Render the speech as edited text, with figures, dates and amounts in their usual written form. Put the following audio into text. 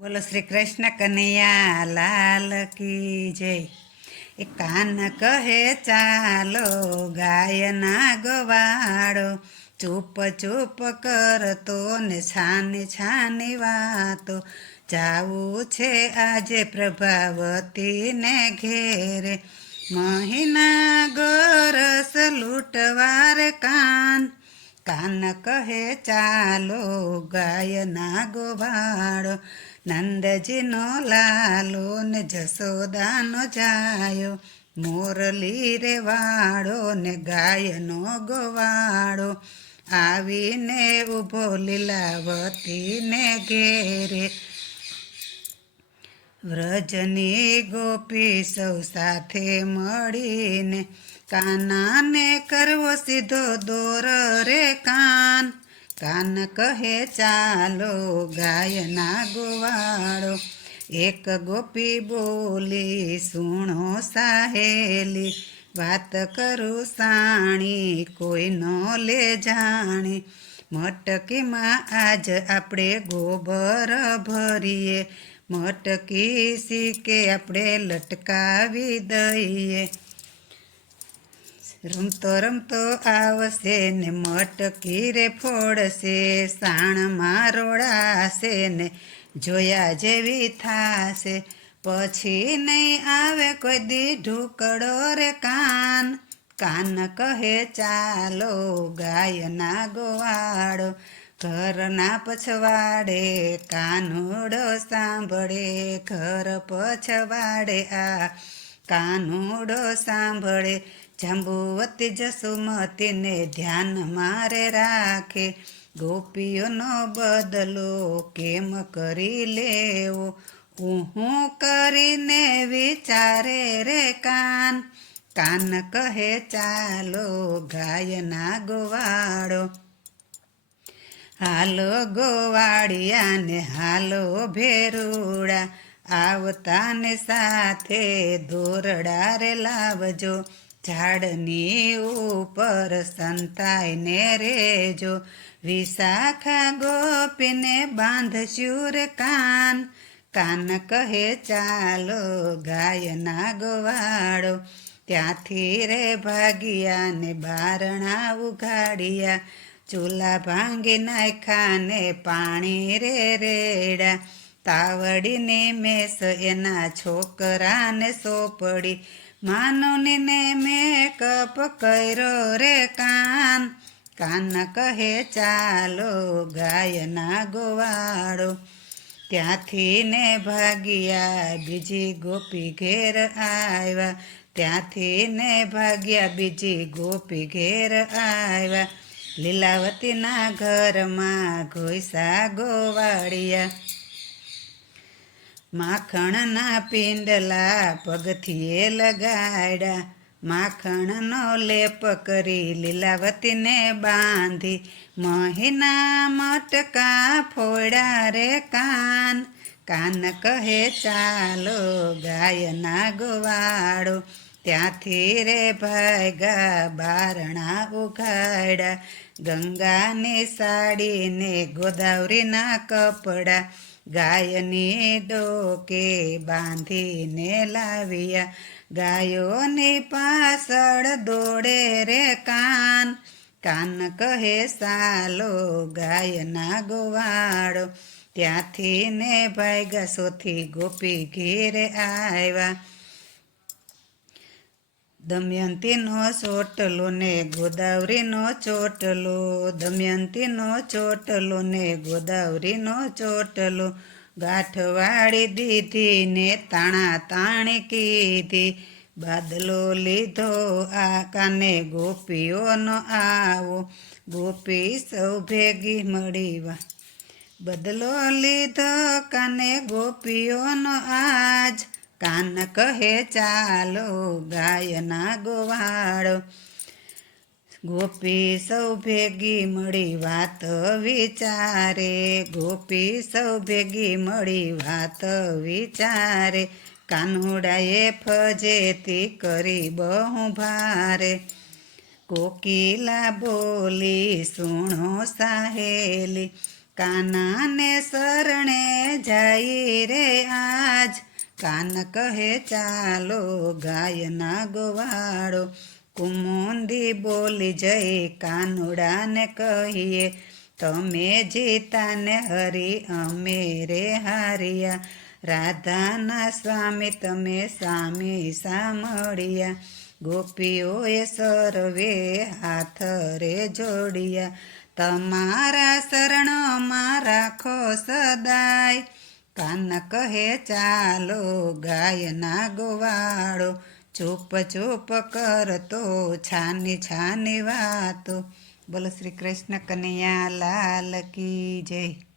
બોલો શ્રી કૃષ્ણ કનૈયા લાલ કી જય। એ કાન કહે ચાલો ગાયના ગવાડો, ચૂપ ચૂપ કરતો ને છાની છાની વાતો, જાવું છે આજે પ્રભાવતીને ઘેરે, મહિના ગરસ લૂંટવાર કાન, કાન કહે ચાલો ગાયના ગોવાળો, નંદજીનો લાલો ને જસોદાનો જાયો, મોરલી રે વાળો ને ગાયનો ગોવાળો, આવીને ઊભો લીલાવતીને ઘેરે, વ્રજની ગોપી સૌ સાથે મળીને, કાનાને કરવો સીધો દોર રે કાન, કાન કહે ચાલો ગાયના ગોવાળો, એક ગોપી બોલી સુણો સાહેલી, વાત કરું સાણી કોઈ ન લે જાણી, મટકીમાં આજ આપણે ગોબર ભરીએ, મટકી સીકે આપણે લટકાવી દઈએ, રમતો રમતો આવશે ને મટકી રે ફોડશે, સાણમાં રોડાશે ને જોયા જેવી થાશે, પછી નહીં આવે કોઈ દી ઢુકડો રે કાન, કાન કહે ચાલો ગાયના ગોવાળો, ઘરના પછવાડે કાનુડો સાંભળે, ઘર પછવાડે આ કાનુડો સાંભળે, જાંબુવતી જસુમતીને ધ્યાન મારે રાખે, ગોપીઓનો બદલો કેમ કરી લેવો, ઊહું કરીને વિચારે રે કાન, કાન કહે ચાલો ગાયના ગોવાળો, હાલો ગોવાળિયાને હાલો ભેરુડા, આવતાને સાથે દોરડા રે લાવજો, ઝાડની ઉપર સંતાઈને રેજો, વિશાખા ગોપીને બાંધશું રે કાન, કાન કહે ચાલો ગાયના ગોવાળો, ત્યાંથી રે ભાગ્યા ને બારણા ઉઘાડ્યા, ચૂલા ભાંગી નાખ્યા ને પાણી રે રેડા, તાવડીને મેસ એના છોકરાને સોપડી, માનવને મેકઅપ કર્યો રે કાન, કાન કહે ચાલો ગાયના ગોવાળો, ત્યાંથી ને ભાગ્યા બીજી ગોપી ઘેર આવ્યા, ત્યાંથી ને ભાગ્યા બીજી ગોપી ઘેર આવ્યા, લીલાવતીના ઘરમાં ઘોઈસા ગોવાળિયા, માખણના પિંડલા પગથિયે લગાડ્યા, માખણનો લેપ કરી લીલાવતીને બાંધી, મહિના મટકા ફોડ્યા રે કાન, કાન કહે ચાલો ગાયના ગોવાળો, ત્યાંથી રે ભાગ્યા બારણા ઉઘાડ્યા, ગંગાની સાડીને ગોદાવરીના કપડા, ગાયની ડોકે બાંધીને લાવ્યા, ગાયોની પાછળ દોડે રે કાન, કાન કહે ચાલો ગાયના ગોવાળો, ત્યાંથી ને ભાગ્યા સોથી ગોપી ઘેરે આવ્યા, દમયંતીનો ચોટલો ને ગોદાવરીનો ચોટલો, દમયંતીનો ચોટલો ને ગોદાવરીનો ચોટલો, ગાંઠવાળી દીધી ને તાણા તાણી કીધી, બાદલો લીધો આ કાને ગોપીઓનો આવો, ગોપી સૌ ભેગી મળી બદલો લીધો કાને ગોપીઓનો આજ, કાન કહે ચાલો ગાયના ગોવાળો, ગોપી સૌ ભેગી મળી વાત વિચારે, ગોપી સૌ ભેગી મળી વાત વિચારે, કાનુડાએ ફજેતી કરી બહુ ભારે, કોકિલા બોલી સુણો સાહેલી, કાનાને શરણે જાય રે આજ કાન કહે ચાલો ગાયના ગોવાળો કુમુંદી બોલી જઈ કાનુડાને કહીએ તમે જીતાને હરી અમે રે હારિયા રાધાના સ્વામી તમે સ્વામી સામળિયા ગોપીઓએ સર્વે હાથ રે જોડિયા તમારા શરણમાં રાખો સદાય કાન કહે ચાલો ગાયના ગોવાળો ચૂપ ચૂપ કરતો છાની છાની વાતો બોલો શ્રી કૃષ્ણ કનૈયા લાલ કી જય.